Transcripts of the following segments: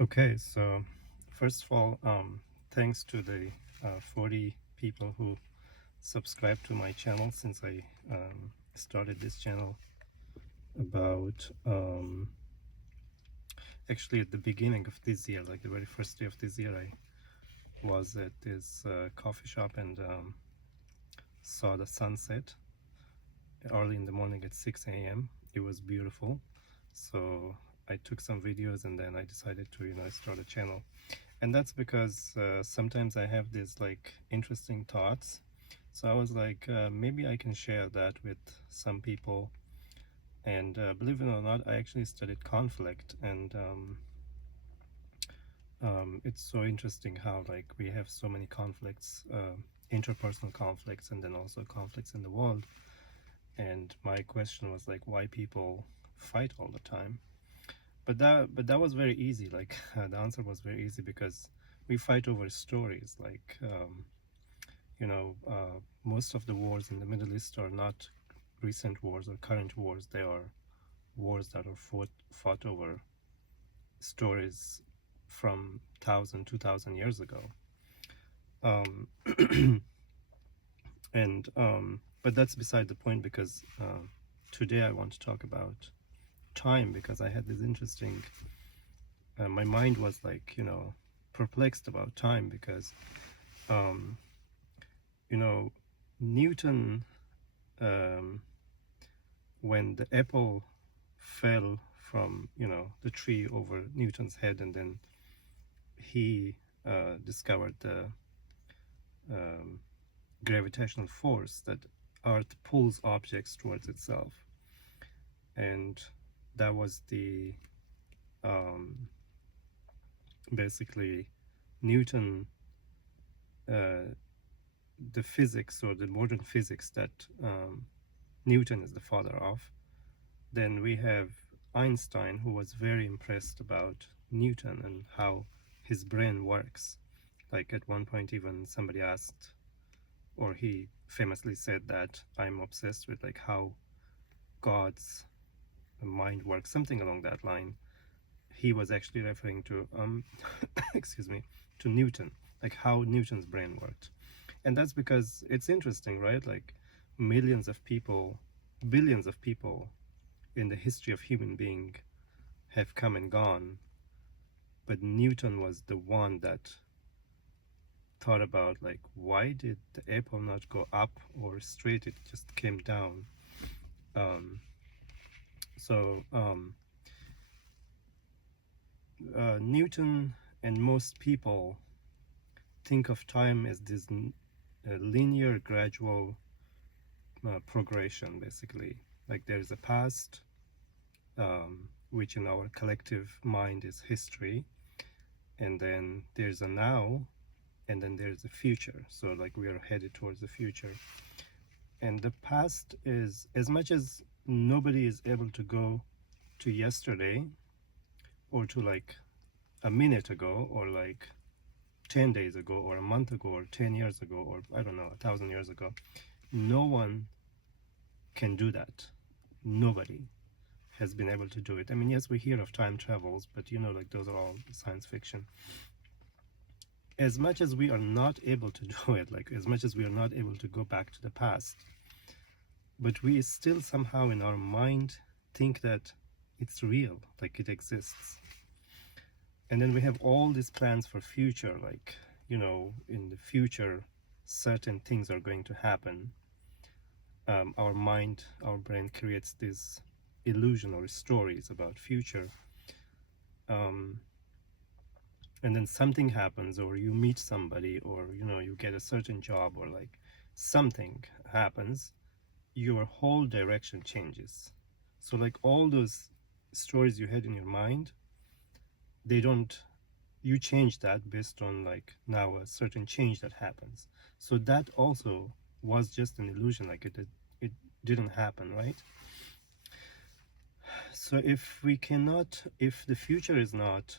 Okay, so first of all, thanks to the 40 people who subscribed to my channel since I started this channel about actually at the beginning of this year, like the very first day of this year. I was at this coffee shop and saw the sunset early in the morning at 6 a.m. It was beautiful, so I took some videos and then I decided to start a channel. And that's because sometimes I have these like interesting thoughts. So I was like, maybe I can share that with some people. And believe it or not, I actually studied conflict, and it's so interesting how like we have so many conflicts, interpersonal conflicts, and then also conflicts in the world. And my question was like, why people fight all the time? But that was very easy. Like the answer was very easy because we fight over stories. Like most of the wars in the Middle East are not recent wars or current wars. They are wars that are fought over stories from 1,000, 2,000 years ago. Um, and but that's beside the point, because today I want to talk about time, because I had this interesting. My mind was like perplexed about time, because um, Newton, um, when the apple fell from the tree over Newton's head, and then he discovered the um, gravitational force that Earth pulls objects towards itself, and that was the basically Newton, the physics, or the modern physics that Newton is the father of. Then we have Einstein, who was very impressed about Newton and how his brain works. Like at one point, even somebody asked, or he famously said that I'm obsessed with like how God's mind works, something along that line. He was actually referring to excuse me, to Newton, like how Newton's brain worked. And that's because it's interesting, right? Like millions of people, billions of people in the history of human being have come and gone, but Newton was the one that thought about like, why did the apple not go up or straight, it just came down. um, so Newton and most people think of time as this linear, gradual progression, basically. Like there's a past, which in our collective mind is history, and then there's a now, and then there's a future. So like we are headed towards the future. And the past is, as much as nobody is able to go to yesterday, or to like a minute ago, or like 10 days ago, or a month ago, or 10 years ago, or I don't know, 1,000 years ago, no one can do that. Nobody has been able to do it. I mean, yes, we hear of time travels, but like those are all science fiction. As much as we are not able to do it, like as much as we are not able to go back to the past, but we still somehow in our mind think that it's real, like it exists. And then we have all these plans for future, like in the future certain things are going to happen. Our mind, our brain creates these illusion or stories about future, and then something happens, or you meet somebody, or you get a certain job, or like something happens, your whole direction changes. So like all those stories you had in your mind, they don't, you change that based on like now a certain change that happens. So that also was just an illusion, like it didn't happen, right? So if we cannot, if the future is not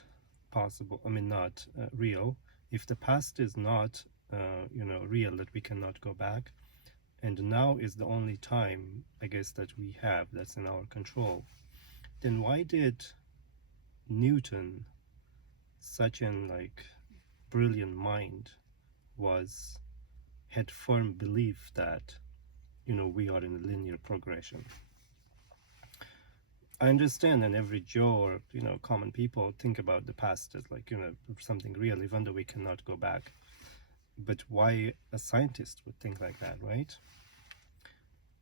possible, I mean not real, if the past is not real, that we cannot go back, and now is the only time, I guess, that we have that's in our control, then why did Newton such an like brilliant mind had firm belief that we are in a linear progression. I understand, and every Joe or common people think about the past as like something real, even though we cannot go back. But why a scientist would think like that, right?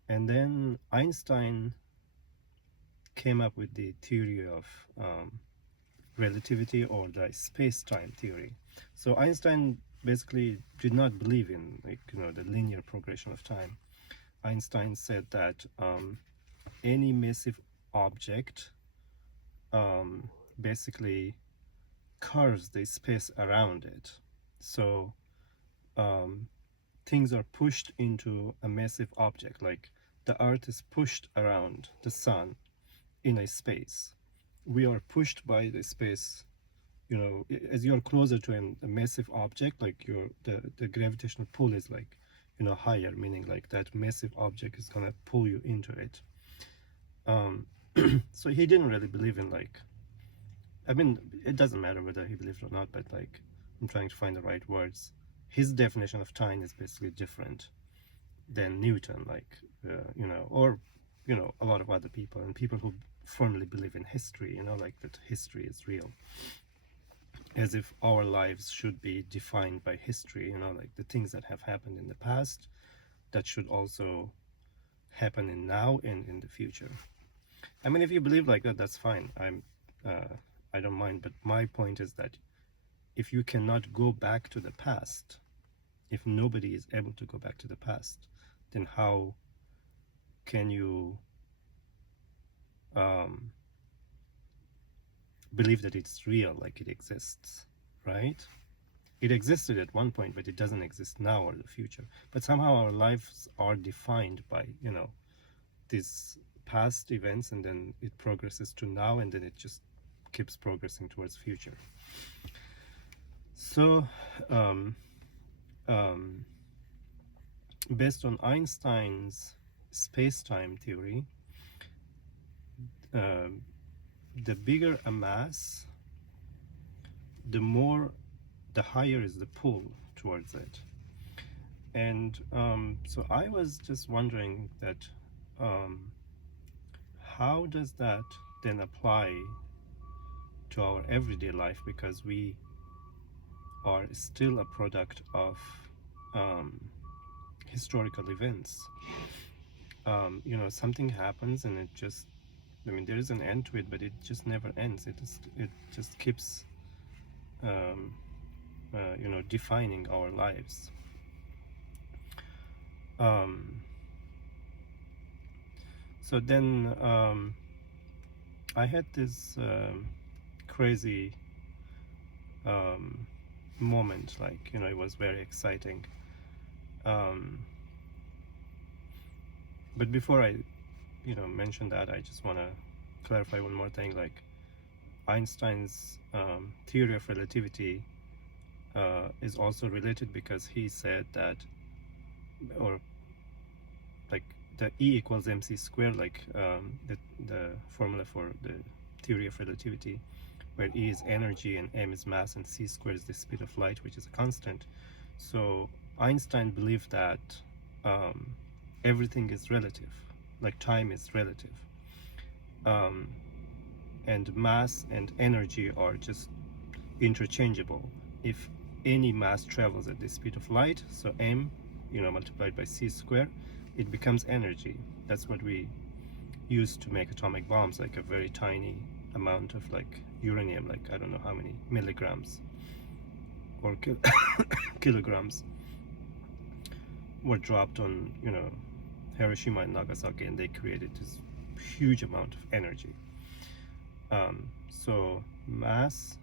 And then Einstein came up with the theory of relativity, or the space-time theory. So Einstein basically did not believe in the linear progression of time. Einstein said that any massive object basically curves the space around it. So things are pushed into a massive object, like the Earth is pushed around the sun in a space. We are pushed by the space, as you're closer to a massive object, like the gravitational pull is like higher, meaning like that massive object is gonna pull you into it. So he didn't really believe in I mean, it doesn't matter whether he believed or not, but like I'm trying to find the right words. His definition of time is basically different than Newton, or a lot of other people, and people who firmly believe in history, like that history is real, as if our lives should be defined by history, like the things that have happened in the past that should also happen in now and in the future. I mean, if you believe like that, that's fine. I don't mind, but my point is that if you cannot go back to the past, if nobody is able to go back to the past, then how can you believe that it's real, like it exists, right? It existed at one point, but it doesn't exist now or the future. But somehow our lives are defined by, these past events, and then it progresses to now, and then it just keeps progressing towards future. So based on Einstein's space-time theory, the bigger a mass, the higher is the pull towards it. And so I was just wondering that how does that then apply to our everyday life, because we are still a product of historical events. Something happens and it just, there is an end to it, but it just never ends. It just keeps defining our lives. So then I had this crazy moment, it was very exciting. But before I mention that, I just want to clarify one more thing. Einstein's theory of relativity is also related, because he said that, or the E equals mc squared, the formula for the theory of relativity, where E is energy and m is mass and c squared is the speed of light, which is a constant. So Einstein believed that everything is relative, like time is relative, and mass and energy are just interchangeable. If any mass travels at the speed of light, so m multiplied by c squared, it becomes energy. That's what we use to make atomic bombs, like a very tiny amount of uranium, I don't know how many milligrams or kilograms were dropped on Hiroshima and Nagasaki, and they created this huge amount of energy. So mass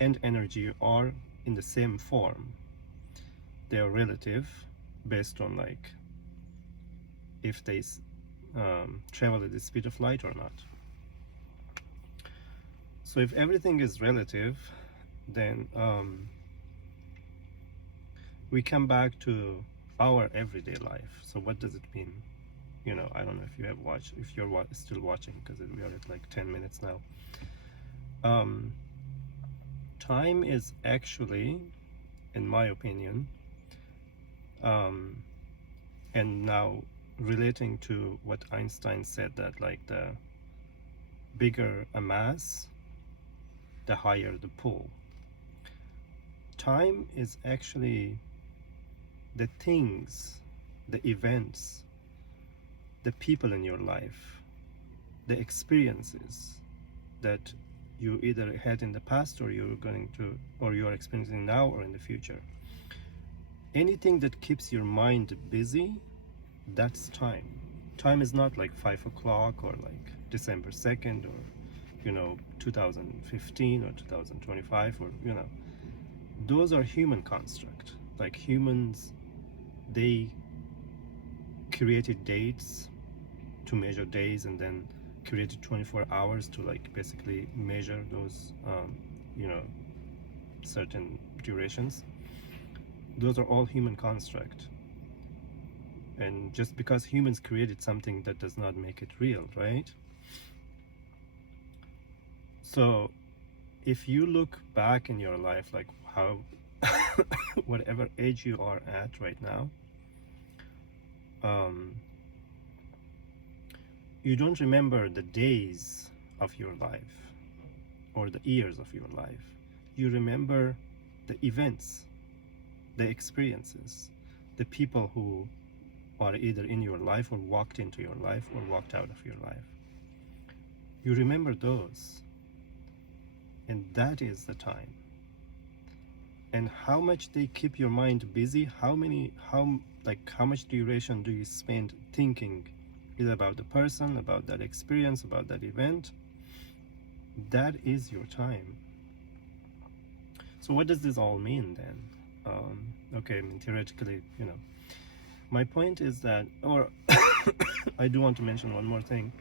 and energy are in the same form. They are relative based on if they travel at the speed of light or not. So if everything is relative, then we come back to our everyday life. So what does it mean? I don't know if you have watched, if you're still watching, because we are at 10 minutes now. time is actually, in my opinion, and now relating to what Einstein said, that like the bigger a mass, the higher the pull. Time is actually the things, the events, the people in your life, the experiences that you either had in the past or you're going to, or you're experiencing now or in the future. Anything that keeps your mind busy, that's time. Time is not like 5 o'clock or like December 2nd or 2015 or 2025 or those are human construct. Like humans, they created dates to measure days and then created 24 hours to like basically measure those certain durations. Those are all human construct, and just because humans created something, that does not make it real, right? So if you look back in your life, like how whatever age you are at right now, you don't remember the days of your life or the years of your life. You remember the events, the experiences, the people who are either in your life or walked into your life or walked out of your life. You remember those, and that is the time. And how much they keep your mind busy, how much duration do you spend thinking either about the person, about that experience, about that event? That is your time. So what does this all mean then? Okay, I mean, theoretically, my point is that, or I do want to mention one more thing.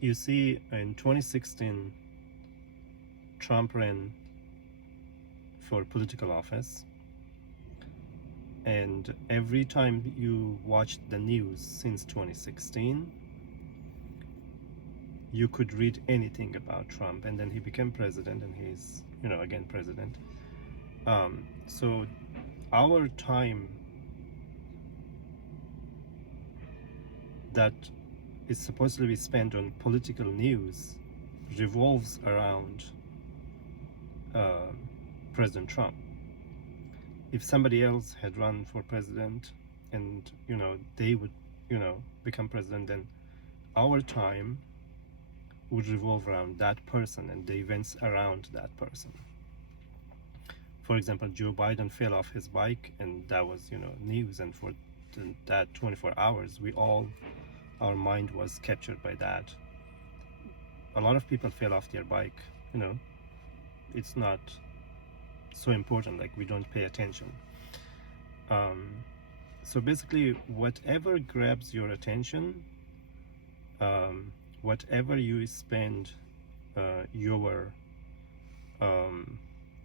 You see, in 2016, Trump ran for political office, and every time you watched the news since 2016, you could read anything about Trump, and then he became president, and he's again president. So our time that is supposed to be spent on political news revolves around President Trump. If somebody else had run for president and they would become president, then our time would revolve around that person and the events around that person. For example, Joe Biden fell off his bike, and that was news, and for that 24 hours our mind was captured by that. A lot of people fell off their bike, it's not so important, like we don't pay attention. So basically, whatever grabs your attention, whatever you spend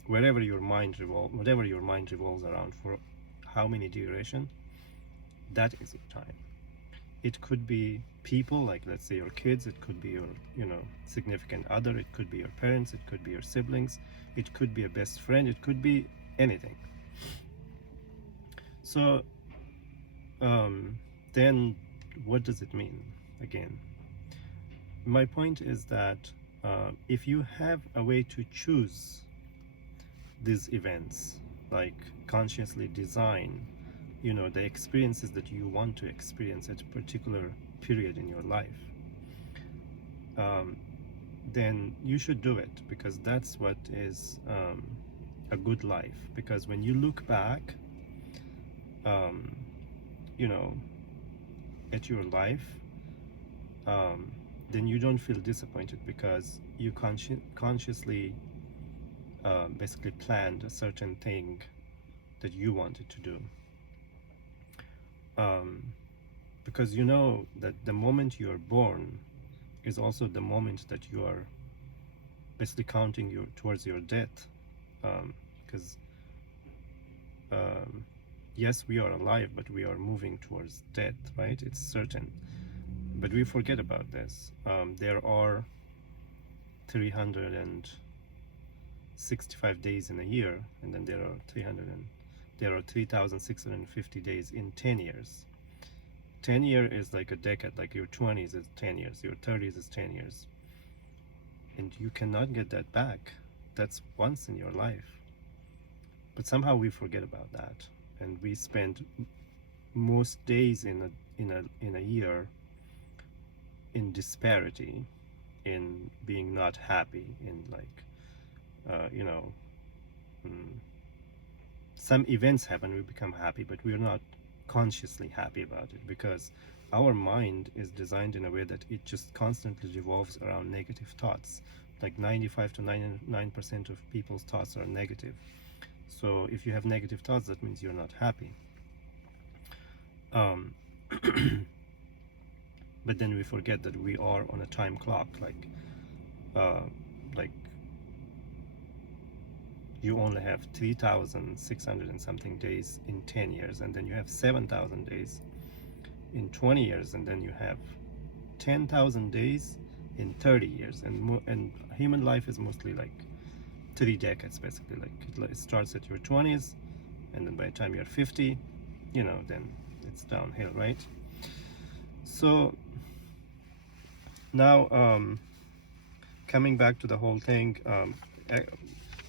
whatever your mind revolves around, for how many duration, that is your time. It could be people, like let's say your kids, it could be your significant other, it could be your parents, it could be your siblings, it could be a best friend, it could be anything. So then what does it mean again? My point is that if you have a way to choose these events, like consciously design the experiences that you want to experience at a particular period in your life, then you should do it, because that's what is a good life. Because when you look back at your life, then you don't feel disappointed, because you consciously basically planned a certain thing that you wanted to do. Because that the moment you are born is also the moment that you are basically counting towards your death. Because yes, we are alive, but we are moving towards death, right? It's certain. But we forget about this. There are 365 days in a year, and then there are 3,650 days in 10 years. 10 year is like a decade, like your 20s is 10 years, your 30s is 10 years. And you cannot get that back. That's once in your life. But somehow we forget about that, and we spend most days in a year in disparity, in being not happy, in like some events happen, we become happy, but we're not consciously happy about it, because our mind is designed in a way that it just constantly revolves around negative thoughts. Like 95 to 99% of people's thoughts are negative. So if you have negative thoughts, that means you're not happy. But then we forget that we are on a time clock. Like you only have 3,600 and something days in 10 years, and then you have 7,000 days in 20 years, and then you have 10,000 days in 30 years. And human life is mostly like 3 decades, basically. Like it starts at your 20s, and then by the time you're 50, then it's downhill, right? So now, coming back to the whole thing,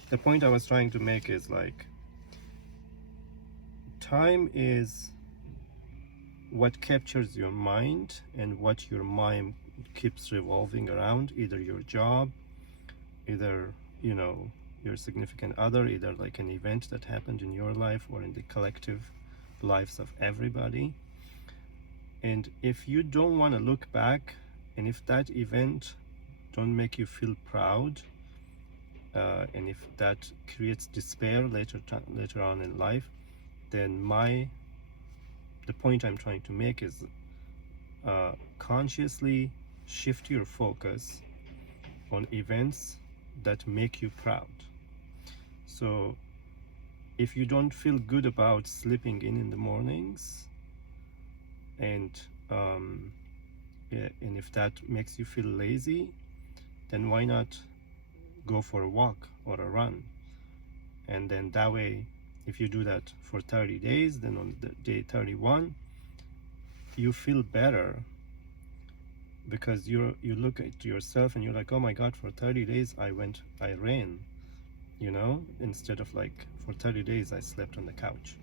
the point I was trying to make is like, time is what captures your mind and what your mind keeps revolving around, either your job, either your significant other, either like an event that happened in your life or in the collective lives of everybody. And if you don't want to look back, and if that event don't make you feel proud, and if that creates despair later on in life, then the point I'm trying to make is consciously shift your focus on events that make you proud. So if you don't feel good about sleeping in the mornings, and if that makes you feel lazy, then why not go for a walk or a run? And then that way, if you do that for 30 days, then on the day 31 you feel better, because you look at yourself and you're like, oh my god, for 30 days I ran, instead of like for 30 days I slept on the couch.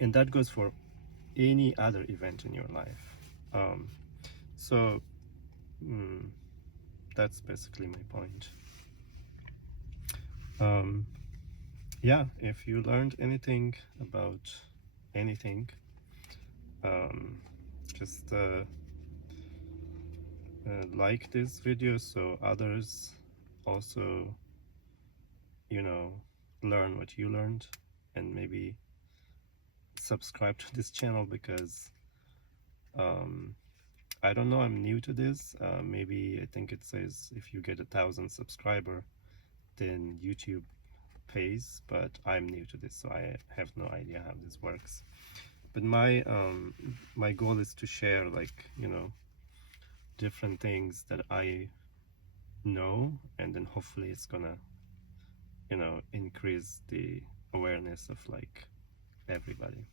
And that goes for any other event in your life. So that's basically my point. Yeah, if you learned anything about anything, just like this video so others also learn what you learned, and maybe subscribe to this channel, because I don't know, I'm new to this. Maybe I think it says if you get 1,000 subscribers then YouTube pays, but I'm new to this, so I have no idea how this works. But my goal is to share, like, different things that I know, and then hopefully it's gonna increase the awareness of like everybody.